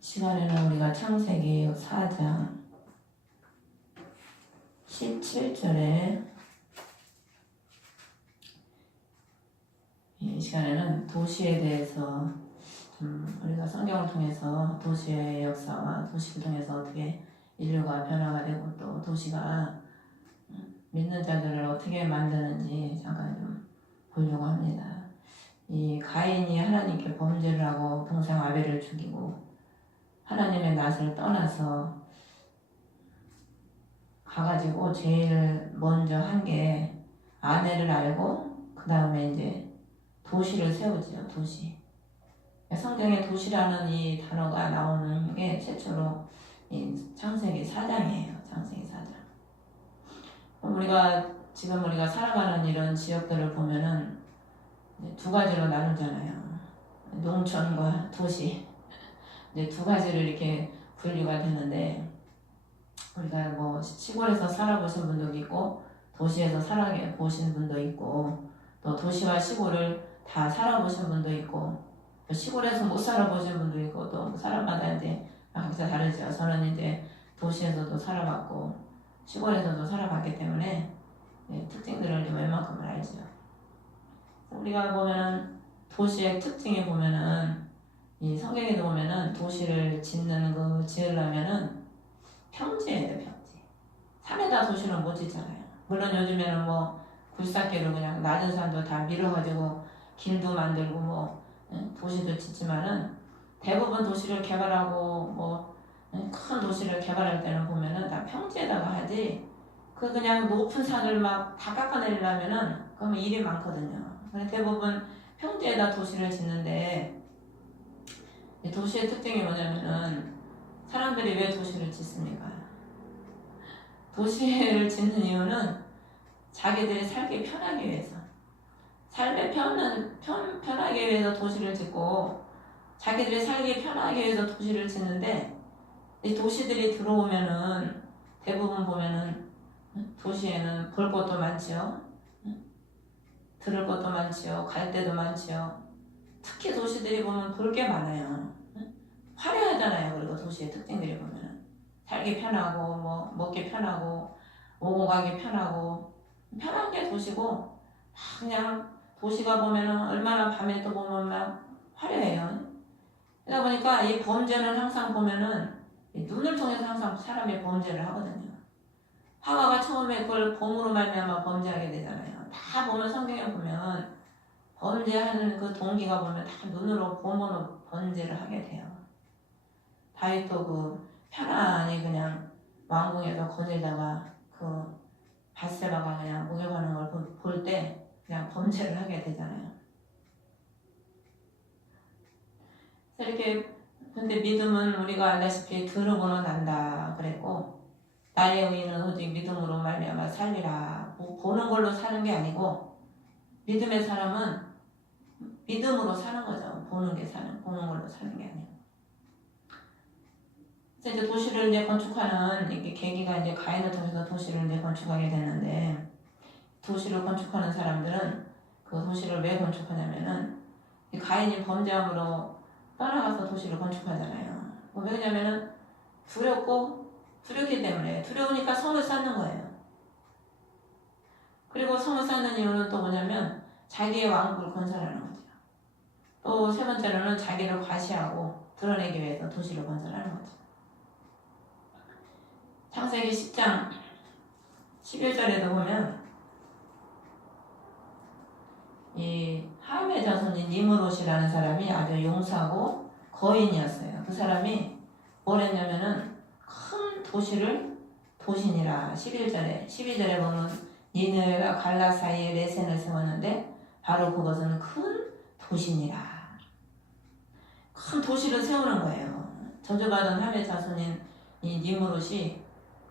시간에는 우리가 창세기 4장 17절에 이 시간에는 도시에 대해서 우리가 성경을 통해서 도시의 역사와 도시를 통해서 어떻게 인류가 변화가 되고 또 도시가 믿는 자들을 어떻게 만드는지 잠깐 좀 보려고 합니다. 이 가인이 하나님께 범죄를 하고 동생 아벨을 죽이고 하나님의 낯을 떠나서 가가지고 제일 먼저 한 게 아내를 알고 그 다음에 이제 도시를 세우지요. 도시. 성경에 도시라는 이 단어가 나오는 게 최초로 이 창세기 4장이에요. 창세기 4장. 지금 우리가 살아가는 이런 지역들을 보면은 두 가지로 나누잖아요. 농촌과 도시. 이제 두 가지로 이렇게 분류가 되는데 우리가 뭐 시골에서 살아보신 분도 있고 도시에서 살아보신 분도 있고 또 도시와 시골을 다 살아보신 분도 있고 또 시골에서 못 살아보신 분도 있고 또 사람마다 이제 각자 다르죠. 저는 이제 도시에서도 살아봤고 시골에서도 살아봤기 때문에 특징들을 좀 웬만큼은 알죠. 우리가 보면은 도시의 특징이 보면은 이 성경에도 보면은 도시를 지으려면은 평지예요, 평지. 산에다 도시는 못 짓잖아요. 물론 요즘에는 뭐 굴삭기로 그냥 낮은 산도 다 밀어가지고 길도 만들고 뭐 도시도 짓지만은 대부분 도시를 개발하고 큰 도시를 개발할 때는 보면은 다 평지에다가 하지 그냥 높은 산을 막 다 깎아내리려면은 그러면 일이 많거든요. 그래서 대부분 평지에다 도시를 짓는데 도시의 특징이 뭐냐면은 사람들이 왜 도시를 짓습니까? 도시를 짓는 이유는 자기들이 살기 편하기 위해서 삶의 편하기 위해서 도시를 짓고 자기들이 살기 편하기 위해서 도시를 짓는데 이 도시들이 들어오면은 대부분 보면은 도시에는 볼 것도 많지요. 들을 것도 많지요. 갈 데도 많지요. 특히 도시들이 보면 볼 게 많아요. 화려하잖아요. 그리고 도시의 특징들이 보면은 살기 편하고 뭐 먹기 편하고 오고 가기 편하고 편한 게 도시고 그냥 도시가 보면은 얼마나 밤에 또 보면 막 화려해요. 그러다 보니까 이 범죄는 항상 보면은 눈을 통해서 항상 사람이 범죄를 하거든요. 하와가 처음에 그걸 봄으로 말미암아 범죄하게 되잖아요. 다 보면 성경에 보면 범죄하는 그 동기가 보면 다 눈으로 보면 범죄를 하게 돼요. 다윗도 그 편안히 그냥 왕궁에서 거닐다가 그 밧세바가 그냥 목욕하는 걸 볼 때 그냥 범죄를 하게 되잖아요. 그래서 이렇게 근데 믿음은 우리가 알다시피 들으고는 난다 그랬고 나의 의인은 오직 믿음으로 말미암아 살리라. 보는 걸로 사는 게 아니고 믿음의 사람은 믿음으로 사는 거죠. 보는 걸로 사는 게 아니고. 그래서 이제 도시를 이제 건축하는 이게 계기가 이제 가인을 통해서 도시를 이제 건축하게 되는데 도시를 건축하는 사람들은 그 도시를 왜 건축하냐면은 가인이 범죄함으로 떠나가서 도시를 건축하잖아요. 왜냐면은 두렵기 때문에 두려우니까 성을 쌓는 거예요. 그리고 성을 쌓는 이유는 또 뭐냐면 자기의 왕국을 건설하는 거죠. 또 세 번째로는 자기를 과시하고 드러내기 위해서 도시를 건설하는 거죠. 창세기 10장 11절에도 보면 이 함의 자손인 니므롯이라는 사람이 아주 용사고 거인이었어요. 그 사람이 뭘 했냐면은 큰 도시니라 12절에 보면 니느웨와 갈라 사이에 레센을 세웠는데 바로 그것은 큰 도시니라. 큰 도시를 세우는 거예요. 저주받은 함의 자손인 이 니므롯이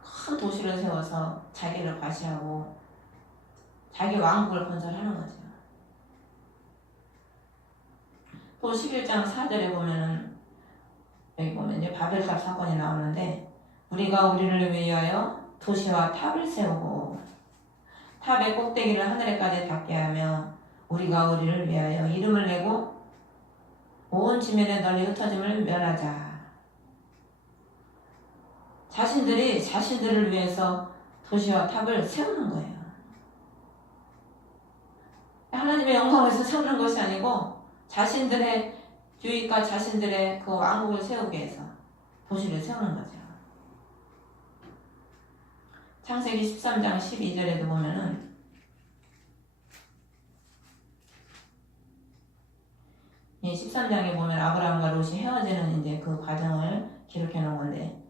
큰 도시를 세워서 자기를 과시하고 자기 왕국을 건설하는 거죠. 또 11장 4절에 보면은 여기 보면 이제 바벨탑 사건이 나오는데 우리가 우리를 위하여 도시와 탑을 세우고 탑의 꼭대기를 하늘에까지 닿게 하며 우리가 우리를 위하여 이름을 내고 온 지면에 널리 흩어짐을 면하자. 자신들이 자신들을 위해서 도시와 탑을 세우는 거예요. 하나님의 영광을 위해서 세우는 것이 아니고 자신들의 유익과 자신들의 그 왕국을 세우기 위해서 도시를 세우는 거죠. 창세기 13장 12절에도 보면은 이 13장에 보면 아브라함과 롯이 헤어지는 이제 그 과정을 기록해 놓은 건데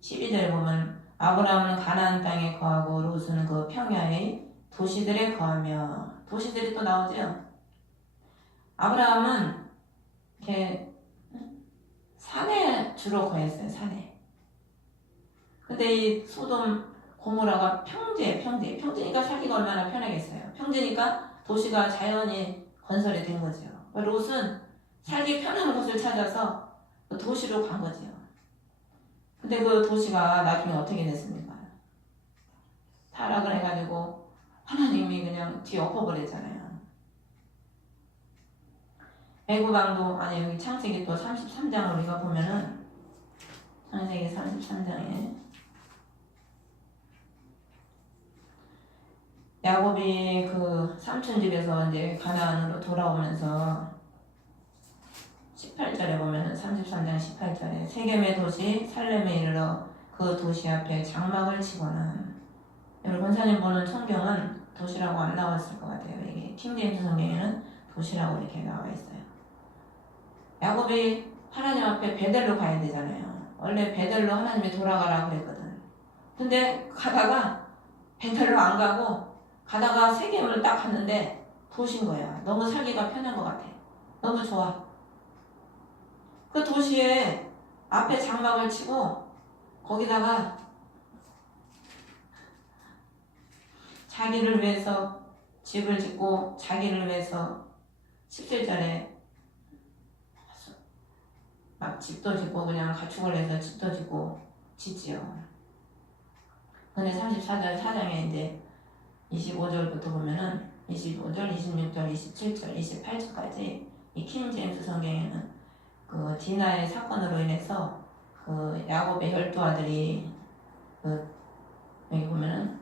12절에 보면 아브라함은 가나안 땅에 거하고 롯은 그 평야의 도시들에 거하며 도시들이 또 나오죠. 아브라함은 이렇게 산에 주로 거했어요. 산에. 근데 이 소돔 고모라가 평지니까 살기가 얼마나 편하겠어요. 평지니까 도시가 자연히 건설이 된 거죠. 롯은 살기 편한 곳을 찾아서 도시로 간 거죠. 근데 그 도시가 나중에 어떻게 됐습니까? 타락을 해가지고 하나님이 그냥 뒤엎어버리잖아요. 애굽왕도 아니 여기 창세기 또 33장 우리가 보면은 창세기 33장에 야곱이 그 삼촌 집에서 이제 가나안으로 돌아오면서 18절에 보면은 33장 18절에 세겜의 도시 살렘에 이르러 그 도시 앞에 장막을 치거나 여러분 권사님 보는 성경은 도시라고 안 나왔을 것 같아요. 이게 킹제임스 성경에는 도시라고 이렇게 나와 있어요. 야곱이 하나님 앞에 베델로 가야 되잖아요. 원래 베델로 하나님이 돌아가라 그랬거든. 근데 가다가 베델로 안 가고 가다가 세겜을 딱 갔는데 도시인 거야. 너무 살기가 편한 것 같아. 너무 좋아. 그 도시에 앞에 장막을 치고 거기다가 자기를 위해서 집을 짓고 자기를 위해서 17절에 막 집도 짓고 그냥 가축을 해서 집도 짓지요. 근데 34절 4장에 이제 25절부터 보면은 25절, 26절, 27절, 28절까지 이 킹제임스 성경에는 그 디나의 사건으로 인해서 그 야곱의 12아들이 그 여기 보면은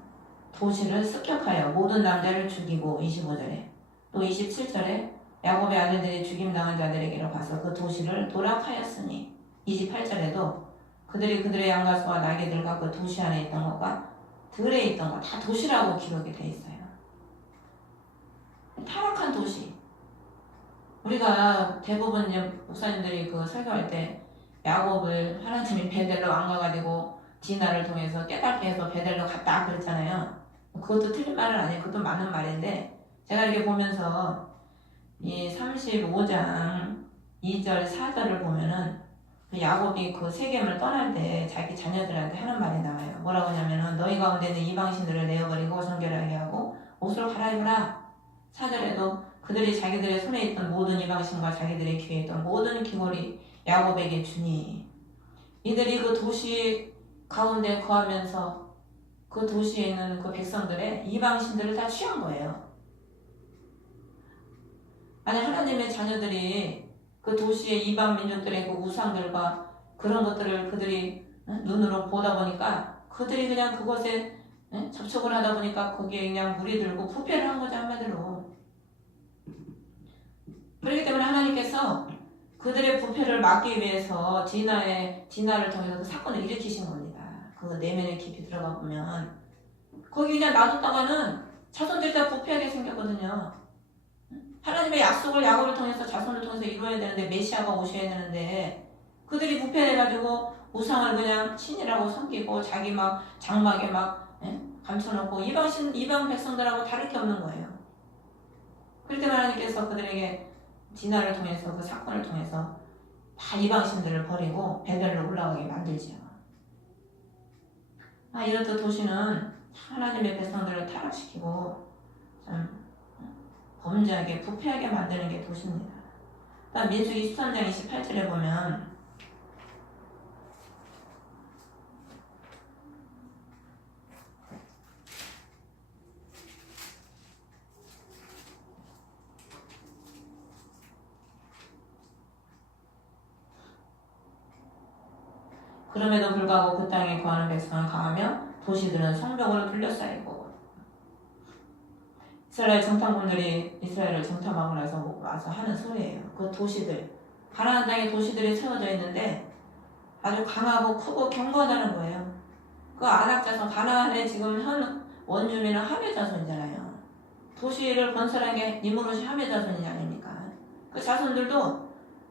도시를 습격하여 모든 남자를 죽이고 25절에 또 27절에 야곱의 아들들이 죽임당한 자들에게로 가서 그 도시를 노략하였으니 28절에도 그들의 양가수와 나귀들과 그 도시 안에 있던 것과 들에 있던 것 다 도시라고 기록이 돼 있어요. 타락한 도시. 우리가 대부분 목사님들이 그 설교할 때 야곱을 하나님이 베델로 안 가가지고 디나를 통해서 깨닫게 해서 베델로 갔다 그랬잖아요. 그것도 틀린 말은 아니에요. 그것도 맞는 말인데 제가 이렇게 보면서 이 35장 2절 4절을 보면은 그 야곱이 그 세겜을 떠날 때 자기 자녀들한테 하는 말이 나와요. 뭐라고 하냐면은 너희 가운데 있는 이방신들을 내어버리고 정결하게 하고 옷을 갈아입으라. 4절에도 그들이 자기들의 손에 있던 모든 이방신과 자기들의 귀에 있던 모든 귀걸이 야곱에게 주니 이들이 그 도시 가운데 거하면서 그 도시에 있는 그 백성들의 이방신들을 다 취한 거예요. 아니 하나님의 자녀들이 그 도시의 이방 민족들의 그 우상들과 그런 것들을 그들이 눈으로 보다 보니까 그들이 그냥 그것에 접촉을 하다 보니까 거기에 그냥 물이 들고 부패를 한 거죠, 한마디로. 그렇기 때문에 하나님께서 그들의 부패를 막기 위해서 디나를 통해서 그 사건을 일으키신 겁니다. 그 내면에 깊이 들어가 보면 거기 그냥 놔뒀다가는 자손들이 다 부패하게 생겼거든요. 하나님의 약속을 야곱을 통해서 자손을 통해서 이루어야 되는데 메시아가 오셔야 되는데 그들이 부패해가지고 우상을 그냥 신이라고 섬기고 자기 막 장막에 막 감춰놓고 이방 백성들하고 다를 게 없는 거예요. 그럴 때 하나님께서 그들에게 디나를 통해서 그 사건을 통해서 다 이방신들을 버리고 베델로 올라가게 만들지요. 이렇듯 도시는 하나님의 백성들을 타락시키고 참 범죄하게 부패하게 만드는 게 도시입니다. 그다음 민수기 13장 28절에 보면 그럼에도 불구하고 그 땅에 거하는 백성은 강하며 도시들은 성벽으로 둘러싸이고. 이스라엘 정탐꾼들이 이스라엘을 정탐하고 나서 와서 하는 소리예요. 그 도시들, 가나안 땅에 도시들이 세워져 있는데 아주 강하고 크고 견고하다는 거예요. 그 아낙 자손, 가나안의 지금 현 원주민은 함의 자손이잖아요. 도시를 건설한 게 니므롯이 함의 자손이 아닙니까? 그 자손들도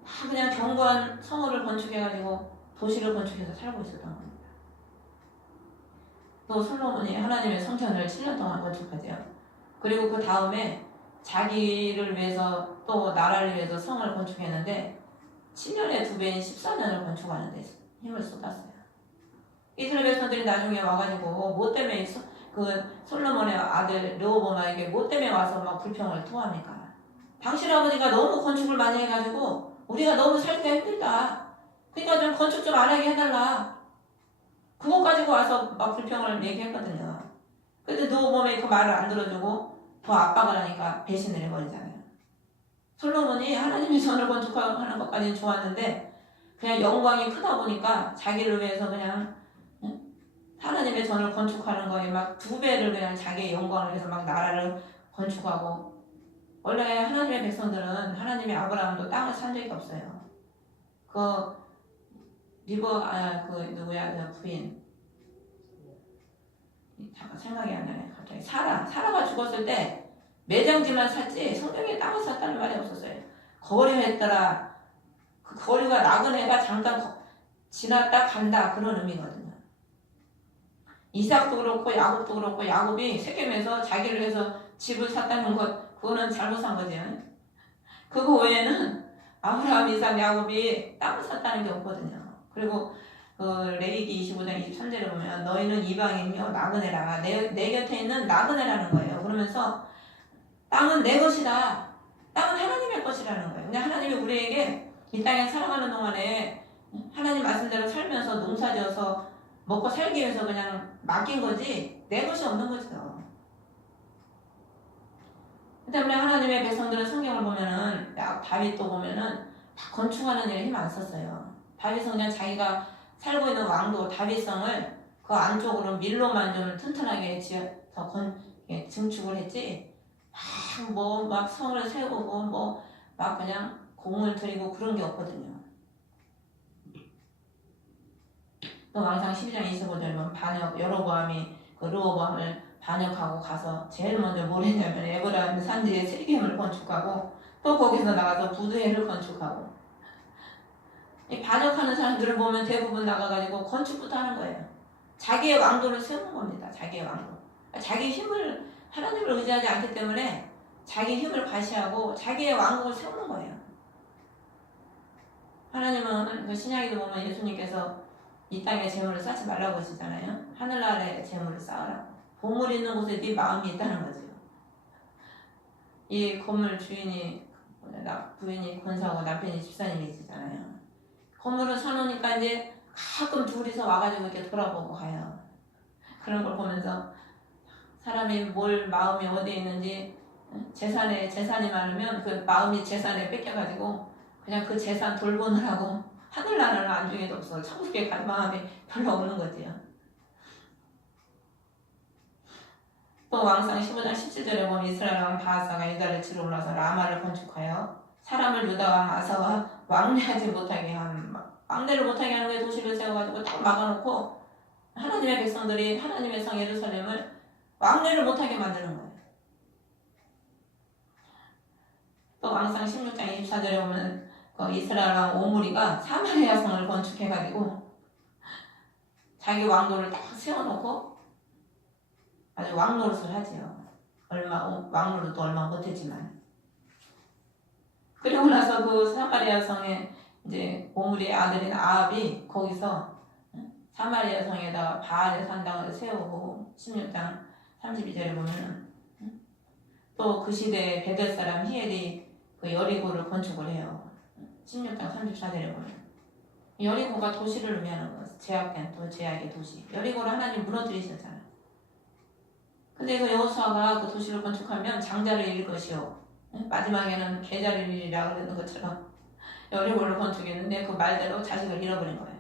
다 그냥 견고한 성읍을 건축해가지고 도시를 건축해서 살고 있었던 겁니다. 또 솔로몬이 하나님의 성전을 7년 동안 건축하죠. 그리고 그 다음에 자기를 위해서 또 나라를 위해서 성을 건축했는데 7년에 2배인 14년을 건축하는 데 힘을 쏟았어요. 이스라엘 백성들이 나중에 와가지고 뭐 때문에 그 솔로몬의 아들 르호보암에게 뭐 때문에 와서 막 불평을 토합니까? 당신 아버지가 너무 건축을 많이 해가지고 우리가 너무 살기가 힘들다. 그러니까 좀 건축 좀 안 하게 해달라. 그거 가지고 와서 막 불평을 얘기했거든요. 근데 르호보암이 그 말을 안 들어주고 더 압박을 하니까 배신을 해버리잖아요. 솔로몬이 하나님의 전을 건축하는 것까지는 좋았는데 그냥 영광이 크다 보니까 자기를 위해서 그냥 하나님의 전을 건축하는 거에 막 2배를 그냥 자기의 영광을 위해서 막 나라를 건축하고. 원래 하나님의 백성들은 하나님의 아브라함도 땅을 산 적이 없어요. 그 부인 잠깐 생각이 안 나네. 갑자기 사라가 죽었을 때 매장지만 샀지 성경에 땅을 샀다는 말이 없었어요. 거류했더라. 그 거류가 나그네가 잠깐 지났다 간다 그런 의미거든요. 이삭도 그렇고 야곱도 그렇고 야곱이 세겜에서 자기를 위해서 집을 샀다는 것 그거는 잘못 산 거죠. 그거 외에는 아브라함, 이삭, 야곱이 땅을 샀다는 게 없거든요. 그리고 그 레위기 25장 23절에 보면 너희는 이방인이요 나그네라. 내 곁에 있는 나그네라는 거예요. 그러면서 땅은 내 것이다. 땅은 하나님의 것이라는 거예요. 근데 하나님이 우리에게 이 땅에 살아가는 동안에 하나님 말씀대로 살면서 농사지어서 먹고 살기 위해서 그냥 맡긴 거지 내 것이 없는 거죠. 그 때문에 하나님의 백성들은 성경을 보면은 다윗도 보면은 다 건축하는 일에 힘 안 썼어요. 다윗은 그냥 자기가 살고 있는 왕도 다윗성을 그 안쪽으로 밀로만 좀 튼튼하게 지어서 증축을 했지 막 성을 세우고 막 그냥 공을 들이고 그런 게 없거든요. 또 왕상 12장 25절에 보면 여로보암이 그 르호보암을 반역하고 가서 제일 먼저 뭘 했냐면 에브라임 산지에 세겜을 건축하고 또 거기서 나가서 부두엘을 건축하고. 이 반역하는 사람들을 보면 대부분 나가가지고 건축부터 하는 거예요. 자기의 왕도를 세우는 겁니다. 자기의 왕도. 자기 힘을 하나님을 의지하지 않기 때문에 자기 힘을 과시하고 자기의 왕국을 세우는 거예요. 하나님은 그 신약에도 보면 예수님께서 이 땅에 재물을 쌓지 말라고 하시잖아요. 하늘나라에 재물을 쌓으라고. 보물 있는 곳에 네 마음이 있다는 거죠. 이 건물 부인이 권사고 남편이 집사님이시잖아요. 건물을 사놓으니까 이제 가끔 둘이서 와가지고 이렇게 돌아보고 가요. 그런 걸 보면서 사람이 마음이 어디에 있는지 재산이 많으면 그 마음이 재산에 뺏겨가지고 그냥 그 재산 돌보느라고 하늘나라는 안중에도 없어. 천국에 갈 마음이 별로 없는 거지요. 또 왕상 15장 17절에 보면 이스라엘 왕 바하사가 유다를 치러 올라서 라마를 건축하여 사람을 유다 왕 아사와 왕래하지 못하게 왕래를 못하게 하는 게 도시를 세워가지고 딱 막아놓고 하나님의 백성들이 하나님의 성 예루살렘을 왕래를 못하게 만드는 거예요. 또 왕상 16장 24절에 보면 그 이스라엘 왕 오므리가 사마리아 성을 건축해가지고 자기 왕도를 딱 세워놓고 아주 왕노릇을 하지요. 왕노릇도 얼마 못했지만. 그리고 나서 그 사마리아 성에 이제 오므리의 아들인 아합이 거기서 사마리아 성에다가 바알의 산당을 세우고 16장 32절에 보면은 또 그 시대에 베델 사람 히엘이 그 여리고를 건축을 해요. 16장 34절에 보면 여리고가 도시를 의미하는 거예요. 제약의 도시. 여리고를 하나님 무너뜨리셨잖아요. 근데 그 여호수아가 그 도시를 건축하면 장자를 잃을 것이요 마지막에는 계자를 잃으리라 그러는 것처럼 여리고를 건축했는데 그 말대로 자식을 잃어버린 거예요.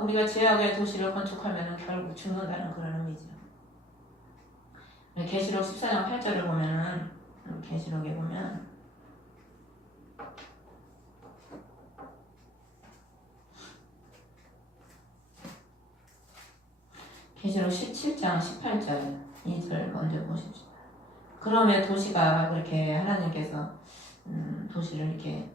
우리가 죄악의 도시를 건축하면 결국 죽는다는 그런 의미죠. 계시록 14장 8절을 보면은, 계시록에 보면 계시록 17장 18절 2절 먼저 보십시오. 그러면 도시가 그렇게 하나님께서 도시를 이렇게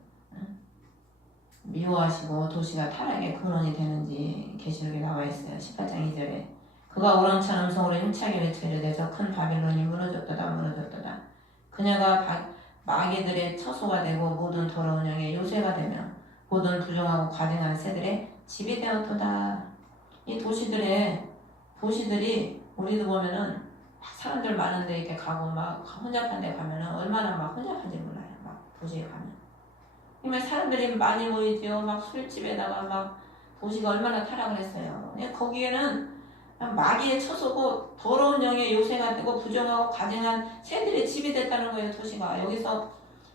미워하시고 도시가 타락의 근원이 되는지 계시록에 나와 있어요. 18장 2절에 그가 우렁찬 음성으로 힘차게 외치되 저 큰 바빌론이 무너졌도다 무너졌도다. 그녀가 마귀들의 처소가 되고 모든 더러운 영의 요새가 되며 모든 부정하고 과증하는 새들의 집이 되었도다. 이 도시들이 우리도 보면은 막 사람들 많은데 이렇게 가고 막 혼잡한 데 가면은 얼마나 막 혼잡한지 몰라요. 막 도시에 가면. 그러면 사람들이 많이 모이죠. 막 술집에다가 막 도시가 얼마나 타락을 했어요. 거기에는 마귀의 처소고 더러운 영의 요새가 되고 부정하고 가증한 새들의 집이 됐다는 거예요. 도시가. 여기서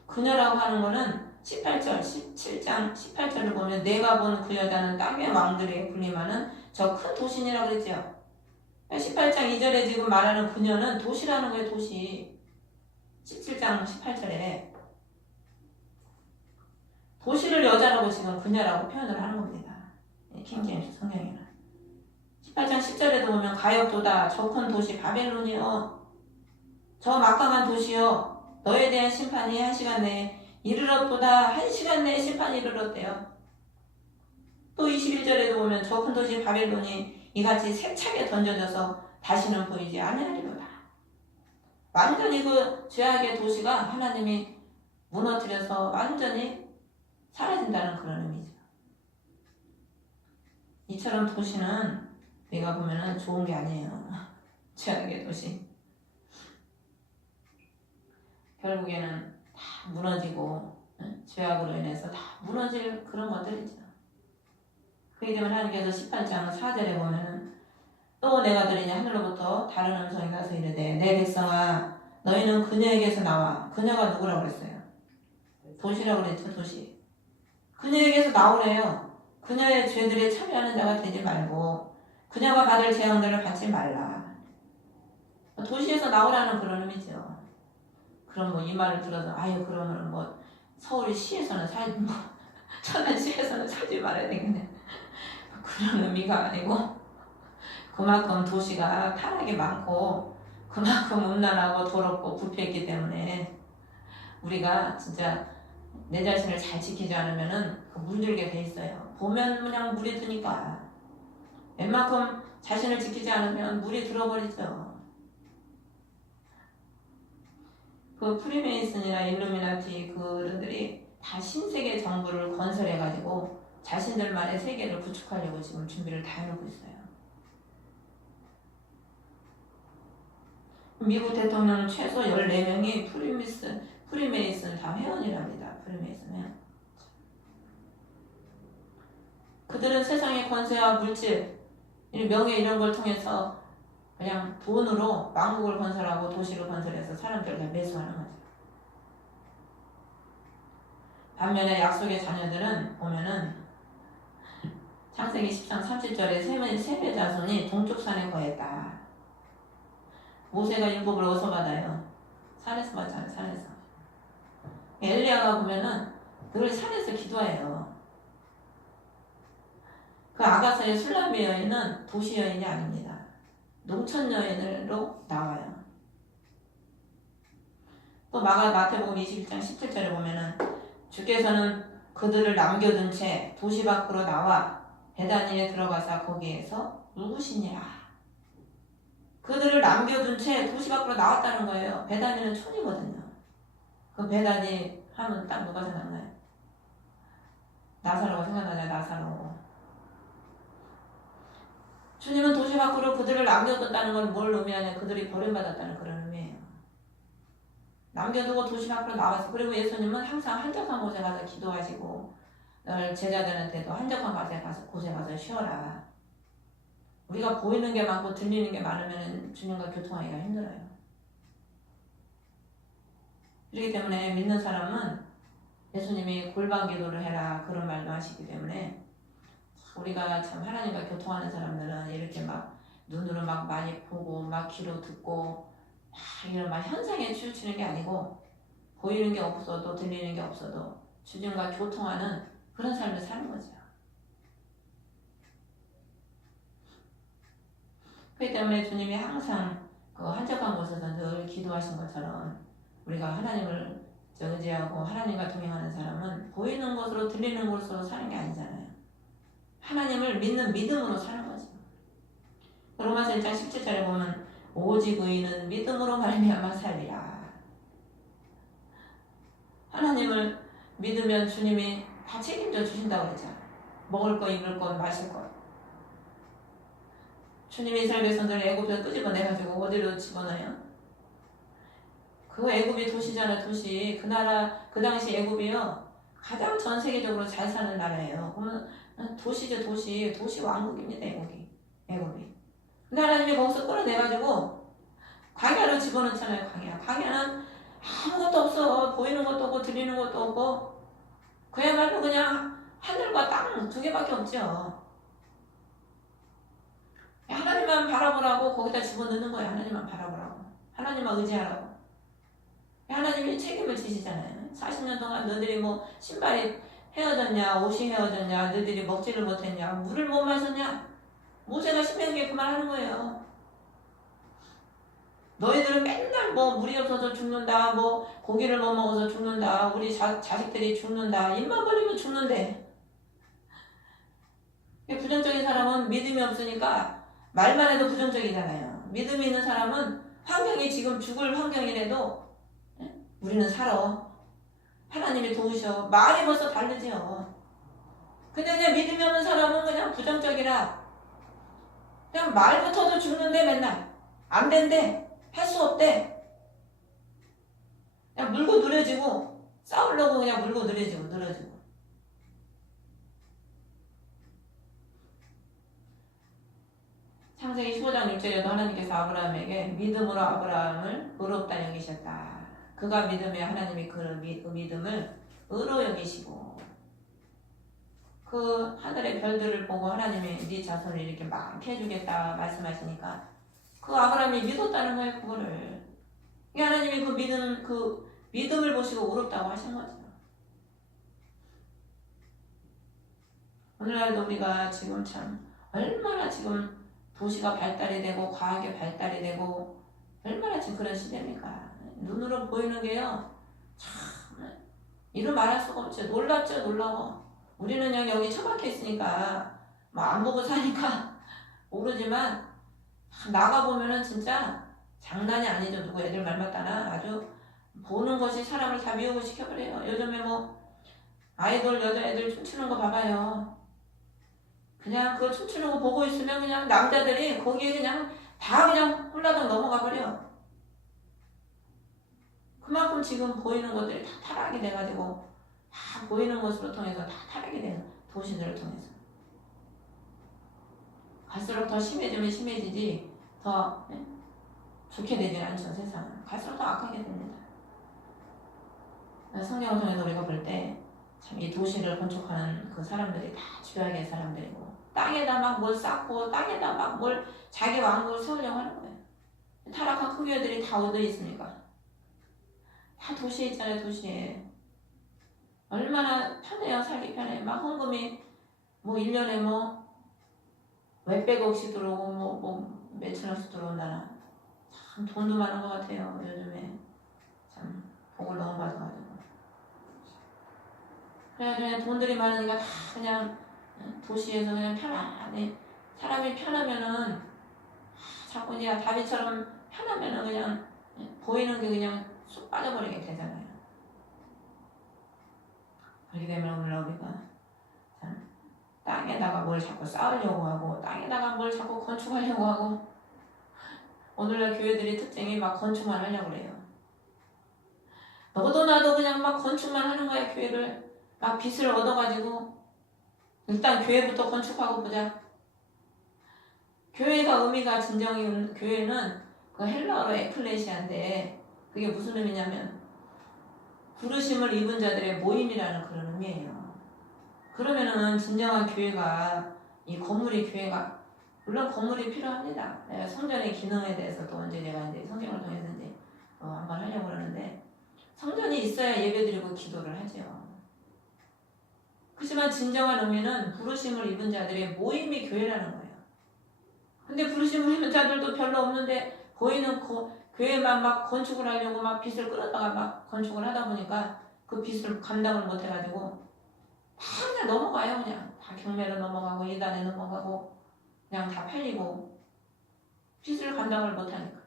그녀라고 하는 거는 18절, 17장 18절을 보면 내가 본 그 여자는 땅의 왕들의 군림하는 저 큰 도시니라고 그랬죠. 18장 2절에 지금 말하는 그녀는 도시라는 거예요. 도시. 17장 18절에 도시를 여자라고 지금 그녀라고 표현을 하는 겁니다. 킹제임스 성경에는 18장 10절에도 보면 가엾도다 저 큰 도시 바벨론이여 저 막강한 도시여 너에 대한 심판이 1시간 내에 이르렀도다. 1시간 내에 심판이 이르렀대요. 또 21절에도 보면 저 큰 도시 바벨론이 이같이 세차게 던져져서 다시는 보이지 아니하리로다. 완전히 그 죄악의 도시가 하나님이 무너뜨려서 완전히 사라진다는 그런 의미죠. 이처럼 도시는 우리가 보면은 좋은 게 아니에요. 죄악의 도시. 결국에는 다 무너지고 죄악으로 인해서 다 무너질 그런 것들이죠. 그렇기 때문에 하나님께서 18장 4절에 보면은 또 내가 들으니 하늘로부터 다른 음성이 가서 이르되 내 백성아 너희는 그녀에게서 나와. 그녀가 누구라고 그랬어요? 도시라고 그랬죠. 도시. 그녀에게서 나오래요. 그녀의 죄들에 참여하는 자가 되지 말고 그녀가 받을 재앙들을 받지 말라. 도시에서 나오라는 그런 의미죠. 그럼 뭐 이 말을 들어서 아유 그러면 뭐 서울시에서는 뭐 천안시에서는 살지 말아야 되겠네. 그런 의미가 아니고 그만큼 도시가 타락이 많고 그만큼 음란하고 더럽고 부패했기 때문에 우리가 진짜 내 자신을 잘 지키지 않으면은 물들게 돼 있어요. 보면 그냥 물이 드니까 웬만큼 자신을 지키지 않으면 물이 들어버리죠. 그 프리메이슨이나 일루미나티 그들이 다 신세계 정부를 건설해가지고 자신들만의 세계를 구축하려고 지금 준비를 다 해놓고 있어요. 미국 대통령은 최소 14명이 프리메이슨 다 회원이랍니다. 프리메이슨 회원. 그들은 세상의 권세와 물질, 명예 이런 걸 통해서 그냥 돈으로 왕국을 건설하고 도시를 건설해서 사람들을 다 매수하는 거죠. 반면에 약속의 자녀들은 보면은 창세기 13, 30절에 세배 자손이 동쪽 산에 거했다. 모세가 율법을 어디서 받아요? 산에서 받잖아요. 산에서. 엘리야가 보면은 늘 산에서 기도해요. 그 아가서의 술람미 여인은 도시 여인이 아닙니다. 농촌 여인으로 나와요. 또 마태복음 21장 17절에 보면은 주께서는 그들을 남겨둔 채 도시 밖으로 나와 베다니에 들어가서 거기에서 묵으시니라. 그들을 남겨둔 채 도시 밖으로 나왔다는 거예요. 베다니는 촌이거든요. 그 베다니 하면 딱 누가 생각나요? 나사로가 생각나냐? 나사로. 주님은 도시 밖으로 그들을 남겨뒀다는 건 뭘 의미하냐? 그들이 버림받았다는 그런 의미예요. 남겨두고 도시 밖으로 나왔어. 그리고 예수님은 항상 한적한 곳에 가서 기도하시고 늘 제자들한테도 한적한 곳에 가서 쉬어라. 우리가 보이는 게 많고 들리는 게 많으면 주님과 교통하기가 힘들어요. 그렇기 때문에 믿는 사람은 예수님이 골방 기도를 해라 그런 말도 하시기 때문에 우리가 참 하나님과 교통하는 사람들은 이렇게 막 눈으로 막 많이 보고 막 귀로 듣고 막 이런 막 현상에 치우치는 게 아니고 보이는 게 없어도 들리는 게 없어도 주님과 교통하는 그런 삶을 사는 거죠. 그렇기 때문에 주님이 항상 그 한적한 곳에서 늘 기도하신 것처럼 우리가 하나님을 의지하고 하나님과 동행하는 사람은 보이는 것으로 들리는 것으로 사는 게 아니잖아요. 하나님을 믿는 믿음으로 사는 거죠. 로마서 1장 17절에 보면 오직 의인은 믿음으로 말미암아 살리라. 하나님을 믿으면 주님이 다 책임져 주신다고 그랬잖아요. 먹을 거, 입을 거, 마실 거. 주님이 이스라엘 백성들을 애굽에서 끄집어내가지고 어디로 집어넣어요? 그 애굽이 도시잖아요. 도시. 그 나라 그 당시 애굽이요 가장 전 세계적으로 잘 사는 나라예요. 그러면 도시죠. 도시 왕국입니다. 애굽이. 근데 하나님이 거기서 끌어내가지고 광야로 집어넣잖아요. 광야는 아무것도 없어. 보이는 것도 없고 들리는 것도 없고 그야말로 그냥 하늘과 땅 두 개밖에 없죠. 하나님만 바라보라고 거기다 집어넣는 거예요. 하나님만 바라보라고. 하나님만 의지하라고. 하나님이 책임을 지시잖아요. 40년 동안 너희들이 뭐 신발이 헤어졌냐, 옷이 헤어졌냐, 너희들이 먹지를 못했냐, 물을 못 마셨냐. 모세가 신명기에 그 말 하는 거예요. 너희들은 맨날 뭐 물이 없어서 죽는다, 뭐 고기를 못 먹어서 죽는다, 우리 자식들이 죽는다, 입만 벌리면 죽는데. 부정적인 사람은 믿음이 없으니까 말만 해도 부정적이잖아요. 믿음이 있는 사람은 환경이 지금 죽을 환경이라도 우리는 살아. 하나님이 도우셔. 말이 벌써 다르죠. 근데 그냥 믿음이 없는 사람은 그냥 부정적이라 그냥 말부터도 죽는데 맨날 안 된대. 할 수 없대. 그냥 물고 늘어지고 싸우려고 그냥 물고 늘어지고. 창세기 15장 6절에도 하나님께서 아브라함에게 믿음으로 아브라함을 의롭다 여기셨다. 그가 믿음에 하나님이 그 믿음을 의로 여기시고 그 하늘의 별들을 보고 하나님이 네 자손을 이렇게 많게 해주겠다 말씀하시니까 그 아브라함이 믿었다는 거예요. 그거를. 하나님이 그 믿음을 보시고 의롭다고 하신 거죠. 오늘날도 우리가 지금 참 얼마나 지금 도시가 발달이 되고 과학이 발달이 되고 얼마나 지금 그런 시대입니까? 눈으로 보이는 게요 참 이루 말할 수가 없죠. 놀랍죠. 놀라워. 우리는 여기 처박혀 있으니까 뭐 안 보고 사니까 모르지만 나가보면은 진짜 장난이 아니죠. 누구 애들 말 맞다나 아주 보는 것이 사람을 다 미혹을 시켜버려요. 요즘에 뭐 아이돌 여자애들 춤추는 거 봐봐요. 그냥 그거 춤추는 거 보고 있으면 그냥 남자들이 거기에 그냥 다 그냥 홀라당 넘어가 버려. 그만큼 지금 보이는 것들이 다 타락이 돼가지고 다 보이는 것으로 통해서 다 타락이 되는 도시들을 통해서 갈수록 더 심해지면 심해지지 더 좋게 되지 않죠. 세상은 갈수록 더 악하게 됩니다. 성경을 통해서 우리가 볼 때 참 이 도시를 건축하는 그 사람들이 다 죄악의 사람들이고 땅에다 막 뭘 쌓고 땅에다 막 뭘 자기 왕국을 세우려고 하는 거예요. 타락한 큰 교회들이 다 어디 있습니까? 다 도시에 있잖아요. 도시에. 얼마나 편해요. 살기 편해. 막 헌금이 뭐 1년에 뭐 몇백억씩 들어오고 뭐 몇천억씩 들어온다나 참 돈도 많은 것 같아요. 요즘에 참 복을 너무 받아가지고 그냥 돈들이 많으니까 다 그냥 도시에서 그냥 편안해. 사람이 편하면은 자꾸 이제 다비처럼 편하면은 그냥 보이는 게 그냥 쑥 빠져버리게 되잖아요. 그렇게 되면 오늘 우리가 참 땅에다가 뭘 자꾸 쌓으려고 하고 땅에다가 뭘 자꾸 건축하려고 하고 오늘날 교회들이 특징이 막 건축만 하려고 그래요. 너도 나도 그냥 막 건축만 하는 거야. 교회를 막 빚을 얻어가지고 일단 교회부터 건축하고 보자. 교회가 의미가 진정이 교회는 그 헬라어로 에클레시아인데 그게 무슨 의미냐면 부르심을 입은 자들의 모임이라는 그런 의미예요. 그러면은 진정한 교회가 이 건물이 교회가 물론 건물이 필요합니다. 내가 성전의 기능에 대해서도 언제 내가 이제 성경을 통해서 이제 한번 하려고 그러는데 성전이 있어야 예배드리고 기도를 하죠. 그렇지만 진정한 의미는 부르심을 입은 자들의 모임이 교회라는 거예요. 근데 부르심을 입은 자들도 별로 없는데 보이는 교회만 막 건축을 하려고 막 빚을 끌어다가 막 건축을 하다 보니까 그 빚을 감당을 못 해가지고 그냥 넘어가요. 그냥 다 경매로 넘어가고 이단에 넘어가고 그냥 다 팔리고 빚을 감당을 못하니까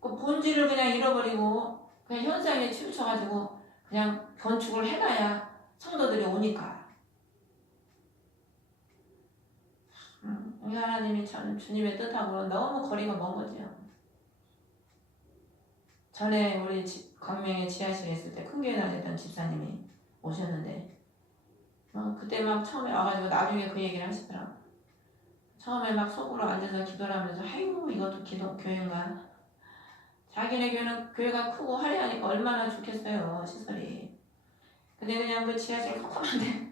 그 본질을 그냥 잃어버리고 그냥 현상에 치우쳐가지고 그냥 건축을 해놔야 성도들이 오니까 우리 하나님이 참 주님의 뜻하고는 너무 거리가 먼 거죠. 전에 우리 광명에 지하실에 있을 때 큰 교회 다녔던 집사님이 오셨는데 그때 막 처음에 와가지고 나중에 그 얘기를 하시더라고. 처음에 막 속으로 앉아서 기도를 하면서 아이고 이것도 교회인가. 자기네 교회는 교회가 크고 화려하니까 얼마나 좋겠어요 시설이. 근데 그냥 그 지하실 컴컴한데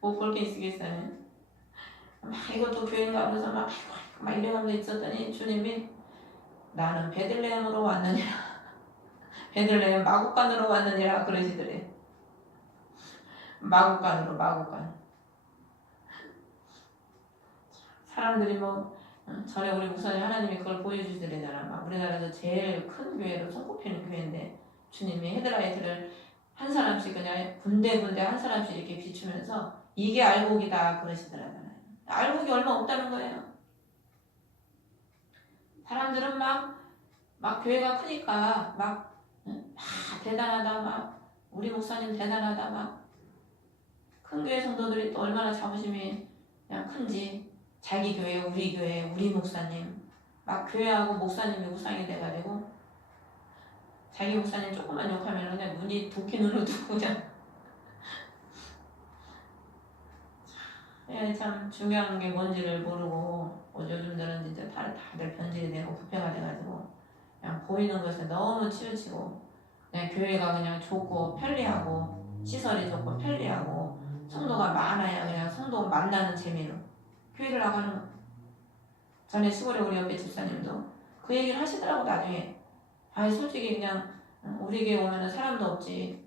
뭐 볼 게 있겠어요. 막 이것도 교회인가 하면서 막 이래가면서 있었더니 주님이 나는 베들레헴으로 왔느니라. 베들레헴 마구간으로 왔느니라 그러시더래. 마구간. 사람들이 뭐 전에 우리 목사님 하나님이 그걸 보여주시더래잖아. 막 우리나라에서 제일 큰 교회로 손꼽히는 교회인데 주님이 헤드라이트를 한 사람씩 그냥 군데군데 한 사람씩 이렇게 비추면서 이게 알곡이다 그러시더라잖아요. 알곡이 얼마 없다는 거예요. 사람들은 막 교회가 크니까 막 대단하다 막 우리 목사님 대단하다 막 큰 교회 성도들이 또 얼마나 자부심이 그냥 큰지 자기 교회, 우리 목사님 막 교회하고 목사님이 우상이 돼가지고 자기 목사님 조금만 욕하면 그냥 눈이 도끼 눈으로 뜨고 그냥 참 중요한 게 뭔지를 모르고 요즘들은 이제 다들 변질이 되고 부패가 돼가지고 그냥 보이는 것에 너무 치우치고 그냥 교회가 그냥 좋고 편리하고 시설이 좋고 편리하고 성도가 많아야 그냥 성도 만나는 재미로 교회를 나가는 거. 전에 시골에 우리 옆에 집사님도 그 얘기를 하시더라고 나중에. 솔직히 그냥 우리 교회 오면은 사람도 없지.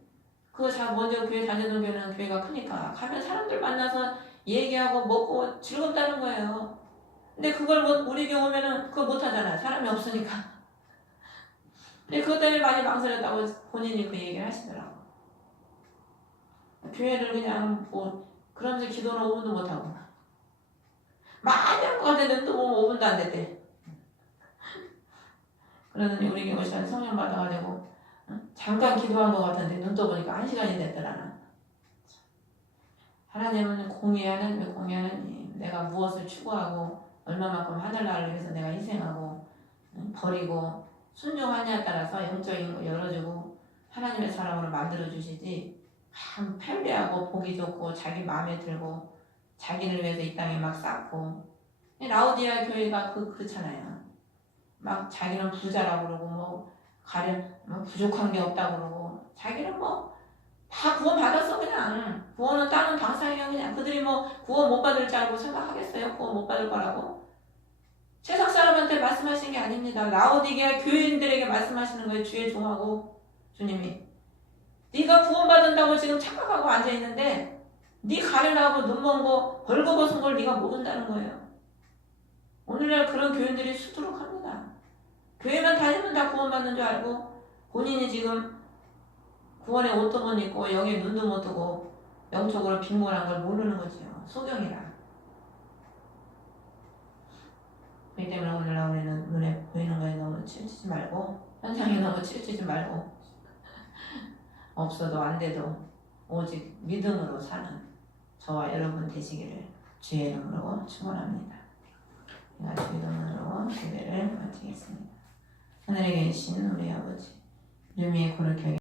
먼저 교회 다니던 교회는 교회가 크니까 가면 사람들 만나서 얘기하고 먹고 즐겁다는 거예요. 근데 그걸 우리 교회 오면은 그거 못하잖아. 사람이 없으니까. 근데 그것 때문에 많이 망설였다고 본인이 그 얘기를 하시더라고. 교회를 그냥 그러면서 기도는 5분도 못하고 많이 할 것 같은데 또 5분도 안 됐대. 그러더니 우리 교회 오시면 성령 받아가지고 잠깐 기도한 것 같은데 눈 떠보니까 1시간이 됐더라나. 하나님은 하나님의 공의하나님. 내가 무엇을 추구하고 얼마만큼 하늘나라를 위해서 내가 희생하고 버리고 순종하냐에 따라서 영적인 거 열어주고 하나님의 사람으로 만들어주시지 참 편리하고 보기 좋고 자기 마음에 들고 자기를 위해서 이 땅에 막 쌓고 라오디아 교회가 그렇잖아요. 막 자기는 부자라고 그러고 부족한 게 없다고 그러고 자기는 다 구원 받았어 그냥. 구원은 따는 당상이야 그냥. 그들이 구원 못 받을 줄 알고 생각하겠어요? 구원 못 받을 거라고? 세상 사람한테 말씀하신 게 아닙니다. 라오디게아 교인들에게 말씀하시는 거예요. 주의 종하고 주님이. 네가 구원받은다고 지금 착각하고 앉아있는데 네 가련하고 눈먼 거 벌거벗은 걸 네가 모른다는 거예요. 오늘날 그런 교인들이 수두룩합니다. 교회만 다니면 다 구원받는 줄 알고 본인이 지금 구원의 옷도 못 입고 영의 눈도 못 뜨고 영적으로 빈곤한 걸 모르는 거지요. 소경이라. 그렇기 때문에 오늘날 우리는 눈에 보이는 거에 너무 치우치지 말고 현상에 너무 치우치지 말고 없어도 안 돼도 오직 믿음으로 사는 저와 여러분 되시기를 주의 이름으로 축원합니다. 제가 주의 이름으로 예배를 마치겠습니다. 하늘에 계신 우리 아버지 이름이 고를